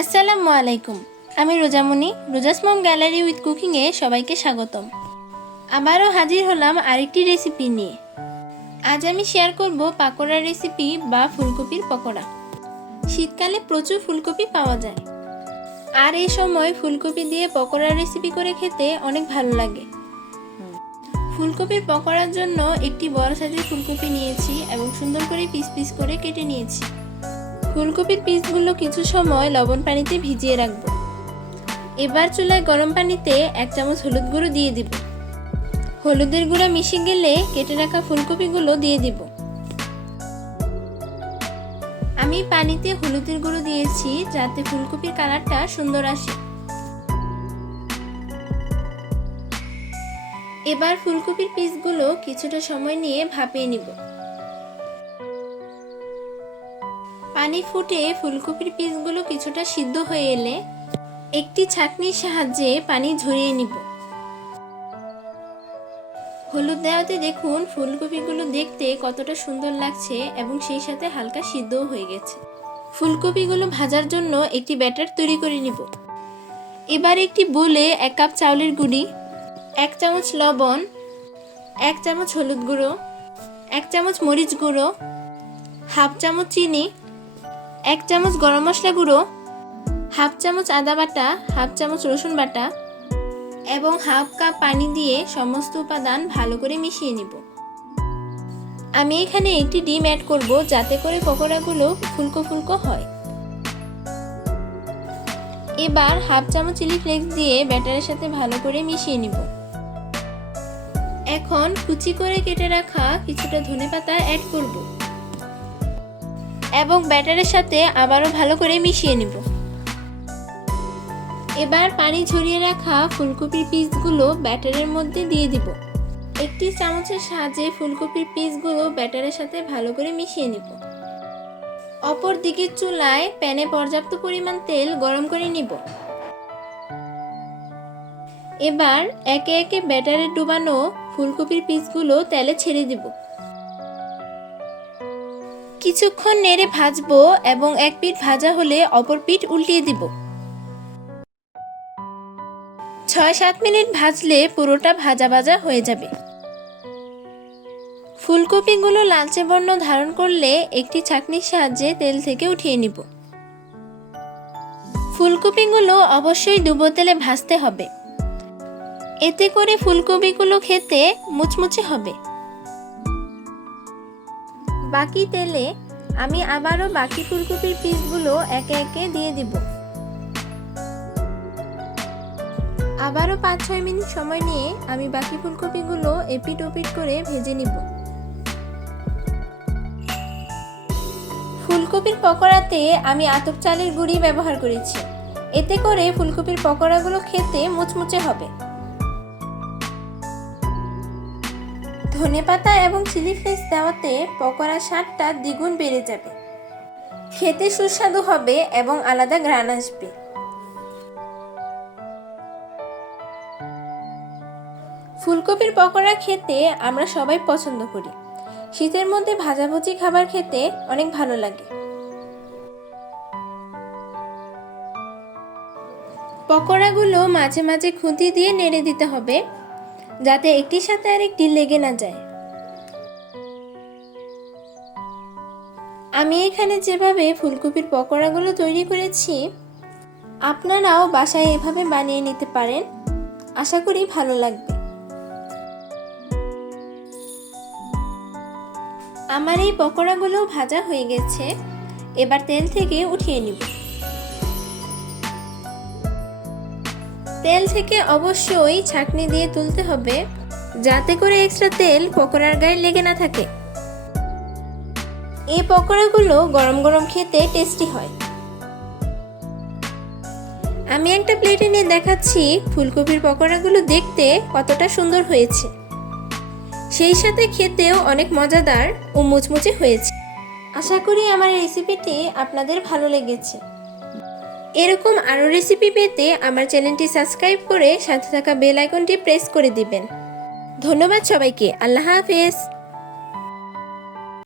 আসসালামু আলাইকুম। আমি রোজামণি, রোজাস মম গ্যালারি উইথ কুকিংয়ে সবাইকে স্বাগতম। আবারও হাজির হলাম আরেকটি রেসিপি নিয়ে। আজ আমি শেয়ার করব পাকোড়ার রেসিপি বা ফুলকপির পকোড়া। শীতকালে প্রচুর ফুলকপি পাওয়া যায়। আর এই সময় ফুলকপি দিয়ে পকোড়ার রেসিপি করে খেতে অনেক ভালো লাগে। ফুলকপির পকোড়ার জন্য একটি বড় সাইজের ফুলকপি নিয়েছি এবং সুন্দর করে পিস পিস করে কেটে নিয়েছি। ফুলকপির পিসগুলো কিছু সময় লবণ পানিতে ভিজিয়ে রাখব। এবার চুলায় গরম পানিতে এক চামচ হলুদ গুঁড়ো দিয়ে দিব। হলুদের গুঁড়ো মিশে গেলে কেটে রাখা ফুলকপিগুলো দিয়ে দিব। আমি পানিতে হলুদের গুঁড়ো দিয়েছি যাতে ফুলকপির কালারটা সুন্দর আসে। এবার ফুলকপির পিসগুলো কিছুটা সময় নিয়ে ভাপিয়ে নিব। পানি ফুটে ফুলকপির পিসগুলো কিছুটা সিদ্ধ হয়ে এলে একটি ছাঁকনির সাহায্যে পানি ঝরিয়ে নিব। হলুদ দেওয়াতে দেখুন ফুলকপিগুলো দেখতে কতটা সুন্দর লাগছে এবং সেই সাথে হালকা সিদ্ধও হয়ে গেছে। ফুলকপিগুলো ভাজার জন্য একটি ব্যাটার তৈরি করে নিব। এবার একটি বোলে এক কাপ চাউলের গুঁড়ি, এক চামচ লবণ, এক চামচ হলুদ গুঁড়ো, এক চামচ মরিচ গুঁড়ো, হাফ চামচ চিনি এক চামচ গরম মশলা গুঁড়ো, হাফ চামচ আদা বাটা, হাফ চামচ রসুন বাটা এবং হাফ কাপ পানি দিয়ে সমস্ত উপাদান ভালো করে মিশিয়ে নিব। আমি এখানে একটি ডিম অ্যাড করব যাতে করে পকোড়াগুলো ফুলকো ফুলকো হয়। এবার হাফ চামচ চিলি ফ্লেক্স দিয়ে ব্যাটারের সাথে ভালো করে মিশিয়ে নিব। এখন কুচি করে কেটে রাখা কিছুটা ধনেপাতা অ্যাড করব। এবং ব্যাটারের সাথে আবারও ভালো করে মিশিয়ে নিব। এবার পানি ঝরিয়ে রাখা ফুলকপির পিসগুলো ব্যাটারের মধ্যে দিয়ে দিব। একটি চামচের সাহায্যে ফুলকপির পিসগুলো ব্যাটারের সাথে ভালো করে মিশিয়ে নিব। অপর দিকের চুলায় প্যানে পর্যাপ্ত পরিমাণ তেল গরম করে নিব। এবার একে একে ব্যাটারে ডুবানো ফুলকপির পিসগুলো তেলে ছেড়ে দিব। কিছুক্ষণ নেড়ে ভাজবো এবং এক পিঠ ভাজা হলে অপর পিঠ উল্টিয়ে দিব। ছয় সাত মিনিট ভাজলে পুরোটা ভাজা ভাজা হয়ে যাবে। ফুলকপিগুলো লালচে বর্ণ ধারণ করলে একটি ছাঁকনির সাহায্যে তেল থেকে উঠিয়ে নিব। ফুলকপিগুলো অবশ্যই ডুবো তেলে ভাজতে হবে। এতে করে ফুলকপিগুলো খেতে মুচমুচে হবে। বাকি তেলে আমি আবারও বাকি ফুলকপির পিসগুলো একে একে দিয়ে দিব। আবারও পাঁচ ছয় মিনিট সময় নিয়ে আমি বাকি ফুলকপিগুলো এপিট ওপিট করে ভেজে নিব। ফুলকপির পকোড়াতে আমি আতপ চালের গুঁড়ি ব্যবহার করেছি। এতে করে ফুলকপির পকোড়াগুলো খেতে মুচমুচে হবে। ধনেপাতা এবং চিলি ফ্লেক্স দেওয়াতে পকোড়ার স্বাদটা দ্বিগুণ বেড়ে যাবে। খেতে সুস্বাদু হবে এবং আলাদা ঘ্রাণ আসবে। ফুলকপির পকোড়া খেতে আমরা সবাই পছন্দ করি। শীতের মধ্যে ভাজাভুজি খাবার খেতে অনেক ভালো লাগে। পকোড়াগুলো মাঝে মাঝে খুঁতি দিয়ে নেড়ে দিতে হবে। যাতে একটির সাথে আরেকটি লেগে না যায়। আমি এখানে যেভাবে ফুলকপির পকোড়াগুলো তৈরি করেছি, আপনারাও বাসায় এভাবে বানিয়ে নিতে পারেন। আশা করি ভালো লাগবে। আমার এই পকোড়াগুলো ভাজা হয়ে গেছে। এবার তেল থেকে উঠিয়ে নিব। তেল থেকে অবশ্যই ছাঁকনি দিয়ে তুলতে হবে, যাতে করে এক্সট্রা তেল পকোড়ার গায়ে লেগে না থাকে। এই পকোড়াগুলো গরম গরম খেতে টেস্টি হয়। আমি একটা প্লেটে নিয়ে দেখাচ্ছি ফুলকপির পকোড়াগুলো দেখতে কতটা সুন্দর হয়েছে। সেই সাথে খেতেও অনেক মজাদার ও মুচমুচে হয়েছে। আশা করি আমার রেসিপিটি আপনাদের ভালো লেগেছে। এরকম আরও রেসিপি পেতে আমার চ্যানেলটি সাবস্ক্রাইব করে সাথে থাকা বেল আইকনটি প্রেস করে দিবেন। ধন্যবাদ সবাইকে। আল্লাহ হাফেজ।